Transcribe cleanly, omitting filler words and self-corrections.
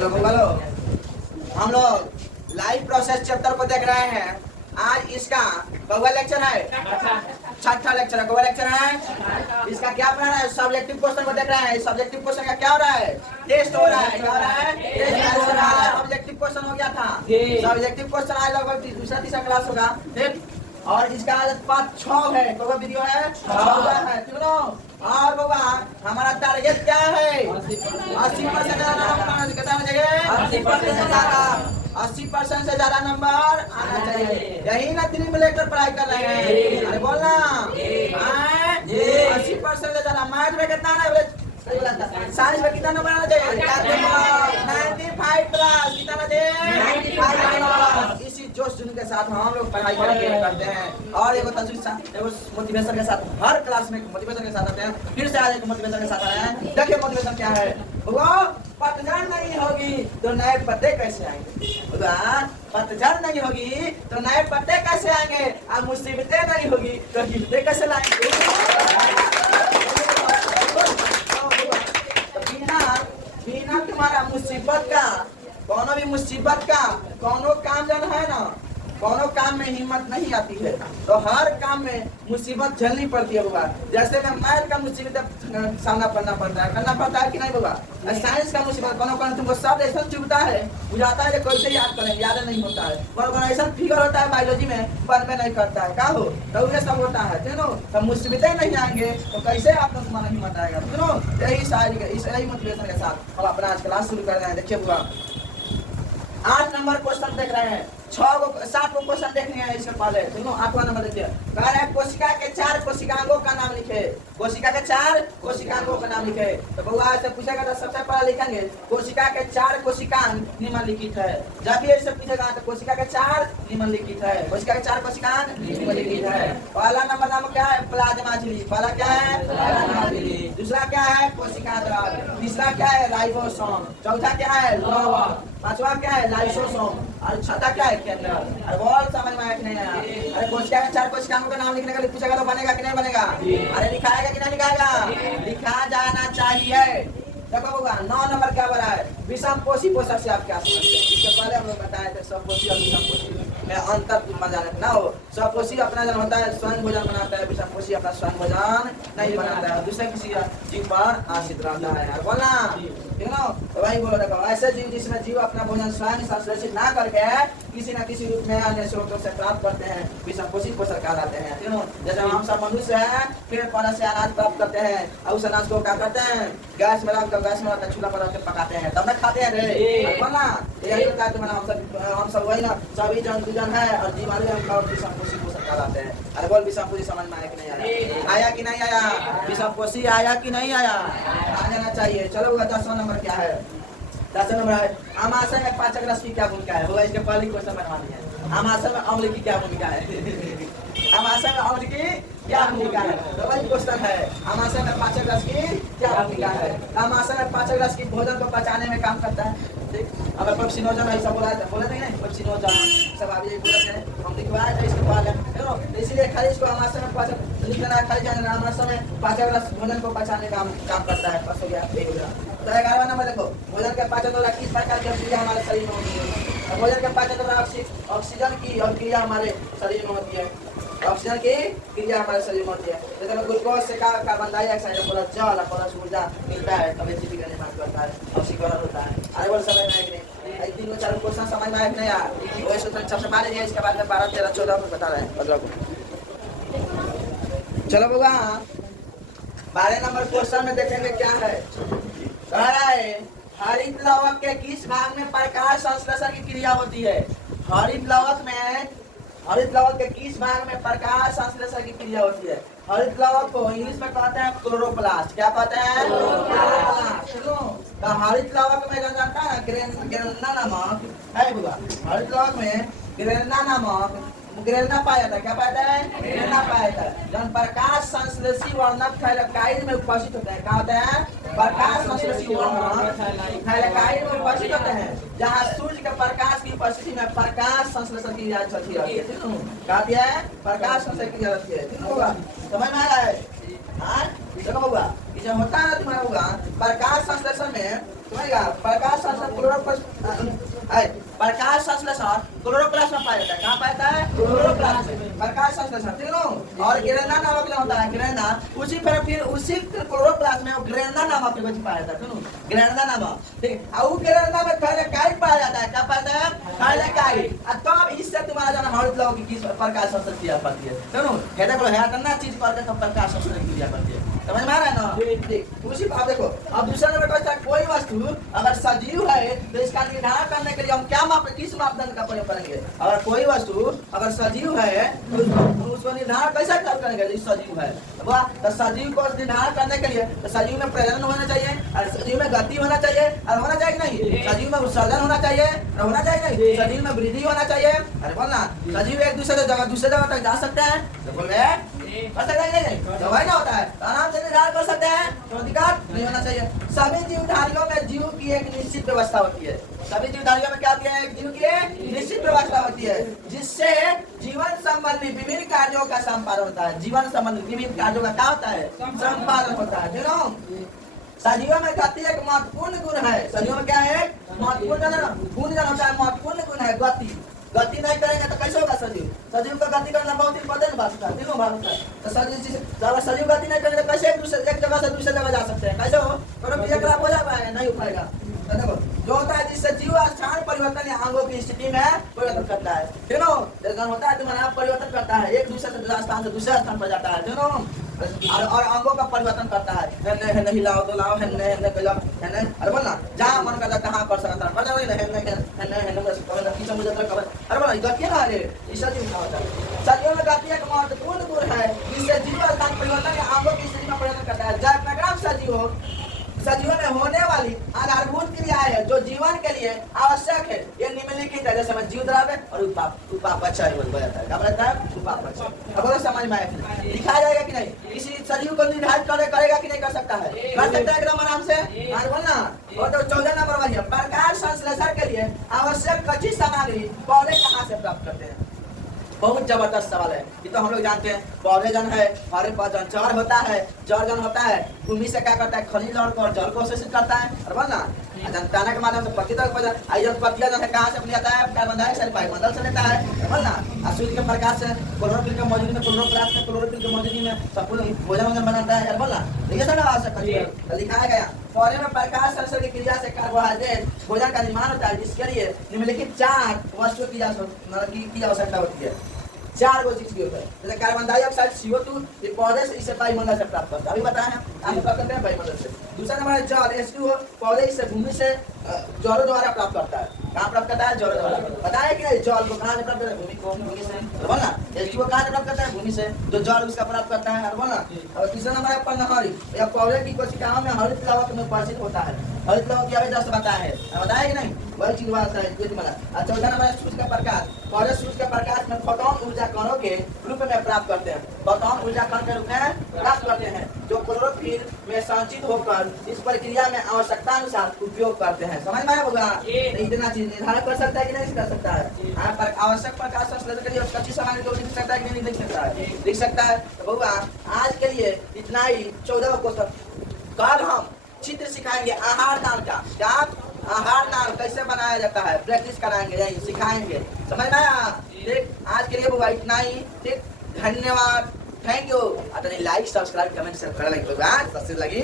चलो बोलो, हम लोग लाइव प्रोसेस चैप्टर को देख रहे हैं। आज इसका कौवा लेक्चर है, छठा लेक्चर है। कौवा लेक्चर है, इसका क्या पढ़ा है? सब्जेक्टिव क्वेश्चन को देख रहे हैं। सब्जेक्टिव क्वेश्चन का क्या हो रहा है? टेस्ट हो रहा है। क्या हो रहा है? टेस्ट हो रहा है। ऑब्जेक्टिव क्वेश्चन हो गया था, सब्जेक्टिव क्वेश्चन आज लगभग दूसरा तीसरा क्लास होगा, ठीक। और इसका आज पार्ट 6 है। कौवा वीडियो है 6 है, तीनों। और बाबा हमारा टारगेट क्या है? 80% कितना चाहिए? 80% से ज्यादा नंबर आना चाहिए। यही ना दिल्ली में लेकर पढ़ाई कर रहे हैं। अरे बोलना 80% से ज्यादा। मैथ में कितना है? साइंस में कितना नंबर आना चाहिए? 95 प्लस। कितना आना चाहिए? 95। इसी जोश जुनून के साथ हम लोग पढ़ाई करते हैं। और एगो मोटिवेशन के साथ हर क्लास में मोटिवेशन के साथ आते हैं। फिर से आज एक मोटिवेशन के साथ आए हैं। देखिए मोटिवेशन क्या है। वो पतझड़ नहीं होगी तो नए पत्ते कैसे आएंगे? पतझड़ नहीं होगी तो नए पत्ते कैसे आएंगे? और मुसीबतें नहीं होगी तो गिफ्टें कैसे लाएंगे? बिना तुम्हारा मुसीबत का, कोनो भी मुसीबत का कोनो काम जन है ना, कोनो काम में हिम्मत नहीं आती है। तो हर काम में मुसीबत झेलनी पड़ती है बाबा। जैसे में मैथ का मुसीबत सामना करना पड़ता है कि नहीं बाबा? साइंस का मुसीबत कोनो तुमको सब ऐसा चुभता है, बुझाता है कैसे याद करेंगे, याद नहीं होता है। कोनो ऐसा फिगर होता है बायोलॉजी में, पर में नहीं करता है, क्या हो तो ये सब होता है, तीनों। तो मुसीबतें नहीं आएंगे तो कैसे आपको तुम्हारा हिम्मत आएगा, तीनों। यही शायरी यही मोटिवेशन के साथ हम अपना आज क्लास शुरू कर रहे हैं। देखिए बाबा 8 नंबर क्वेश्चन देख रहे हैं। 7 को क्वेश्चन देखने हैं। इससे पहले दोनों 8वां नंबर देखिए। कह रहा है कोशिका के 4 कोशिकांगों का नाम लिखे। कोशिका के 4 कोशिकांगों का नाम लिखे। तो बउआ ऐसे पूछेगा तो सबसे पहले लिखेंगे कोशिका के 4 कोशिकांग निम्नलिखित है। जब भी ऐसे पूछेगा तो कोशिका के 4 निम्नलिखित है। कोशिका के 4 कोशिकांग निम्नलिखित है। पहला नंबर नाम क्या है? प्लाज्मा झिल्ली। पहला क्या है? प्लाज्मा झिल्ली। दूसरा क्या है? कोशिका द्रव्य। तीसरा क्या है? राइबोसोम। चौथा क्या है? लवण। पांचवा क्या है? लाइसोसोम। और छठा क्या है? केंद्र। अरे बोल समझ में आया कि नहीं आया? अरे कोशिका के 4 कोशिकाओं का नाम लिखने का पूछेगा तो बनेगा कि नहीं बनेगा? अरे लिखाएगा कि नहीं लिखाएगा? लिखा जाना चाहिए। देखो होगा 9 नंबर क्या बना है? विषम पोषी पोषक से आप क्या समझते हैं? इसके पहले हम लोग बताए थे स्वपोषी और विषम पोषी में अंतर जाने ना हो। स्वपोषी अपना जन होता है, स्वयं भोजन बनाता है। विषम पोषी अपना स्वयं भोजन नहीं बनाता है, दूसरे किसी जीव पर आश्रित रहता है। यार बोलना ठीक ना? तो वही बोलो। देखो ऐसे जीव जिसमें जीव अपना भोजन स्वयं संश्लेषित ना करके किसी न किसी रूप में अन्य स्रोतों से प्राप्त करते हैं, विषम पोषी पोषक कहलाते हैं, ठीक है। जैसे हम सब मनुष्य हैं, पेड़ पौधा से अनाज प्राप्त करते हैं और उस अनाज को क्या करते हैं? गैस में रखकर गैस में चूल्हा पर रख के पकाते हैं, तब ना खाते हैं रे। बोलना यही होता है। तुम्हारा हम सब वही ना सभी जन है और जीवाणु हम और विषम पोषी पोषक कहलाते हैं। अरे बोल विषम पोषी समझ में आया कि नहीं आया? आया कि नहीं आया? विषम पोषी आया कि नहीं आया? आ जाना चाहिए। चलो 10वां नंबर क्या है? 10वां नंबर है आमाशय में पाचक रस की क्या भूमिका है? होगा इसके पहले क्वेश्चन बनवा दिया। आमाशय में अम्ल की क्या भूमिका है? आमाशय में अम्ल की क्या भूमिका है? तो वही क्वेश्चन है। आमाशय में पाचक रस की क्या भूमिका है? आमाशय में पाचक रस की भोजन को पचाने में काम करता है। हमें पेप्सिनोजन ऐसा बोला नहीं पेप्सिनोजन सब आप यही बोलते हैं, हम लिखवाए थे इसके बाद। इसीलिए खाली इसको आमाशय में पाचक लिख लेना, खाली जाना आमाशय में पाचक रस भोजन को पचाने का काम करता है। बस हो गया, एक हो गया। तो 11वां नंबर देखो, भोजन के पाचन द्वारा किस प्रकार की क्रिया हमारे शरीर में होती है? भोजन के पाचन द्वारा ऑक्सीजन की और क्रिया हमारे शरीर में होती है। ऑक्सीजन की क्रिया हमारे शरीर में होती है। जैसे ग्लूकोज से कार्बन डाइऑक्साइड प्लस जल प्लस ऊर्जा मिलता है, तब जीवी का निर्माण करता है, ऑक्सीकरण होता है। अरे बोल समझ में आया कि नहीं? 3 4 क्वेश्चन समझ में आया कि नहीं यार? वही सूत्र सबसे पहले है, इसके बाद में 12 13 14 को बता रहे हैं 15 को। चलो बाबा 12 नंबर क्वेश्चन में देखेंगे क्या है। कह रहा है हरित लवक के किस भाग में प्रकाश संश्लेषण की क्रिया होती है? हरित लवक के किस भाग में प्रकाश संश्लेषण की क्रिया होती है? हरित लवक को इंग्लिश में कहते हैं क्लोरोप्लास्ट। क्या कहते हैं? क्लोरोप्लास्ट। तो हरित लवक में जानता है ग्रेनना नामक है बुआ। हरित लवक में ग्रेनना नामक ग्रेनना पाया था। क्या पाया था? ग्रेनना पाया था। जब प्रकाश संश्लेषी वर्णक थैलेकाइड में उपस्थित होते हैं, क्या होते हैं? प्रकाश संश्लेषी वर्णक थैलेकाइड में उपस्थित होते हैं, जहाँ सूर्य के प्रकाश की उपस्थिति में प्रकाश संश्लेषण की क्रिया चलती रहती है। कहती है प्रकाश संश्लेषण की क्रिया रहती है। समझ में आ रहा है? देखो होगा जब होता है तुम्हारा होगा प्रकाश संश्लेषण में, समझेगा प्रकाश संश्लेषण प्रकाश संश्लेषण क्लोरोप्लास्ट में पाया जाता है। कहाँ पाया जाता है? क्लोरोप्लास्ट में प्रकाश संश्लेषण, ठीक है। और ग्रेना नामक जो होता है, ग्रेना उसी फिर उसी क्लोरोप्लास्ट में ग्रेना नामक कुछ पाया जाता है, ग्रेना नामक, ठीक। और ग्रेना में थाइलेकाइड पाया जाता है। क्या पाया जाता है? थाइलेकाइड। तब इससे तुम्हारा जो हरित लौह की किस प्रकाश संश्लेषण क्रिया करती है, सुनो हेडा को है करना चीज करके सब प्रकाश संश्लेषण क्रिया करती है। समझ में आ रहा है ना? ठीक। उसी आप देखो, अब दूसरा नंबर का कोई वस्तु अगर सजीव है तो इसका निर्धारण करने के लिए हम क्या किस मापदंड का प्रयोग करेंगे? अगर कोई वस्तु अगर सजीव है तो उसको निर्धारण कैसे करेंगे? सजीव है तो सजीव को निर्धारण करने के लिए तो सजीव में प्रजनन होना चाहिए, और सजीव में गति होना चाहिए, और होना चाहिए नहीं? सजीव में उत्सर्जन होना चाहिए, और होना चाहिए नहीं? सजीव में वृद्धि होना चाहिए। अरे बोलना, सजीव एक दूसरे जगह तक जा सकते हैं तो बोल रहे कर सकते हैं नहीं? जब ना होता है तो आराम से निर्धारण कर सकते हैं, तो अधिकार नहीं होना चाहिए। सभी जीवधारियों में जीव की एक निश्चित व्यवस्था होती है। सभी जीवधारियों में क्या होती है? जीव की एक निश्चित व्यवस्था होती है, जिससे जीवन संबंधी विभिन्न कार्यों का संपादन होता है। जीवन संबंधी विभिन्न कार्यों का क्या होता है? संपादन होता है, ठीक है। सजीवों में गति एक महत्वपूर्ण गुण है। सजीवों में क्या है? महत्वपूर्ण गुण होता है, महत्वपूर्ण गुण है गति। गति नहीं करेंगे तो कैसे होगा सजीव? सजीव का गति करना बहुत इंपॉर्टेंट बात है, तीनों बात है। तो सजीव गति नहीं करेंगे तो कैसे एक जगह से दूसरे जगह जा सकते हैं? कैसे हो? खराब हो जाएगा, नहीं हो पाएगा। तो देखो जो होता है जिससे जीव स्थान परिवर्तन या अंगों की स्थिति में परिवर्तन करता है, ठीक है। होता है तुम्हारा परिवर्तन करता है, एक दूसरे से स्थान से दूसरे स्थान पर जाता है, ठीक है। और अंगों का परिवर्तन करता है, हेने हिलाओ डुलाओ, हेने कलो, हेने अरे बोलना जहाँ मन करता तहाँ कर सकता है, पर हेने किचन में जाता है। अरे बोला गति ना रे, इस सजीव का होता है। सजीव में गति एक महत्वपूर्ण गुण है, जिससे जीव स्थान परिवर्तन या अंगों की स्थिति में परिवर्तन करता है। जब प्रग्राम सजीवों में होने वाली आधारभूत क्रियाएं है जो जीवन के लिए आवश्यक है, ये निम्नलिखित है। जैसे जीव द्रव्य और उपापचय हो जाता है। क्या बोलता है? उपापचय। अब समझ में आया? दिखाया जाएगा कि नहीं? किसी सजीव को निर्धारित करेगा कि नहीं कर सकता है? कर सकता है एकदम आराम से। बोलना और तो 14 नंबर वाली प्रकाश संश्लेषण के लिए आवश्यक कच्ची सामग्री पौधे कहाँ से प्राप्त करते हैं? बहुत जबरदस्त सवाल है। ये तो हम लोग जानते हैं, पौधे जन है, हमारे पास जड़ होता है, जड़ जन होता है, भूमि से क्या करता है? खनिज और जल को अवशोषित करता है, और बोलना जनताना के माध्यम से पत्ती तक पत्तियां जो है कहाँ से अपनी आता है? कार्बन डाइऑक्साइड वायुमंडल से लेता है, बोलना। सूर्य के प्रकाश से क्लोरोफिल के मौजूदगी में, क्लोरोप्लास्ट में क्लोरोफिल की मौजूदगी में संपूर्ण भोजन बनाता है, बोलना। ये सब आवश्यक लिखाया गया। पौधे में प्रकाश संश्लेषण की क्रिया से कार्बोहाइड्रेट भोजन का निर्माण होता है, जिसके लिए निम्नलिखित 4 वस्तुओं की आवश्यकता होती है। 4 गो चीज की होता है, जैसे कार्बन डाइऑक्साइड CO2 ये पौधे से इसे वायुमंडल से प्राप्त करता है, अभी बताया है आप प्राप्त करते हैं वायुमंडल से। दूसरा नंबर है जल, H2O पौधे इसे भूमि से जलों द्वारा प्राप्त करता है। कहाँ प्राप्त करता है? जलों द्वारा। बताया कि नहीं? जल को कहाँ से प्राप्त करता है? भूमि से, बोलना। H2O कहाँ से प्राप्त करता है? भूमि से, जो जल उसका प्राप्त करता है, बोलना। और तीसरा नंबर है पर्णहरी, यह पौधे की कोशिकाओं में हरित लवक में उपस्थित होता है। हरित लवक की अभी जस्ट बताया है, बताया कि नहीं? वही चीज बात है। और चौथा नंबर है सूर्य का प्रकाश। पौधे सूर्य के प्रकाश में फोटोन ऊर्जा कणों के रूप में प्राप्त करते हैं। फोटोन ऊर्जा कण के रूप में प्राप्त करते हैं, जो क्लोरोफिल में संचित होकर इस प्रक्रिया में आवश्यकता अनुसार उपयोग करते हैं। समझ में आया होगा? इतना चीज निर्धारण कर सकता है कि नहीं कर सकता है? यहाँ पर आवश्यक प्रकाश संश्लेषण के लिए कच्ची सामग्री को लिख सकता है कि नहीं लिख सकता है? लिख सकता है। तो बउआ आज के लिए इतना ही। 14 क्वेश्चन। कल हम चित्र सिखाएंगे आहार नाम का। क्या? आहार नाम कैसे बनाया जाता है, प्रैक्टिस कराएंगे, यही सिखाएंगे। समझ में आया? ठीक, आज के लिए बउआ इतना ही। ठीक, धन्यवाद, thank you. Like subscribe comment share कर लगी,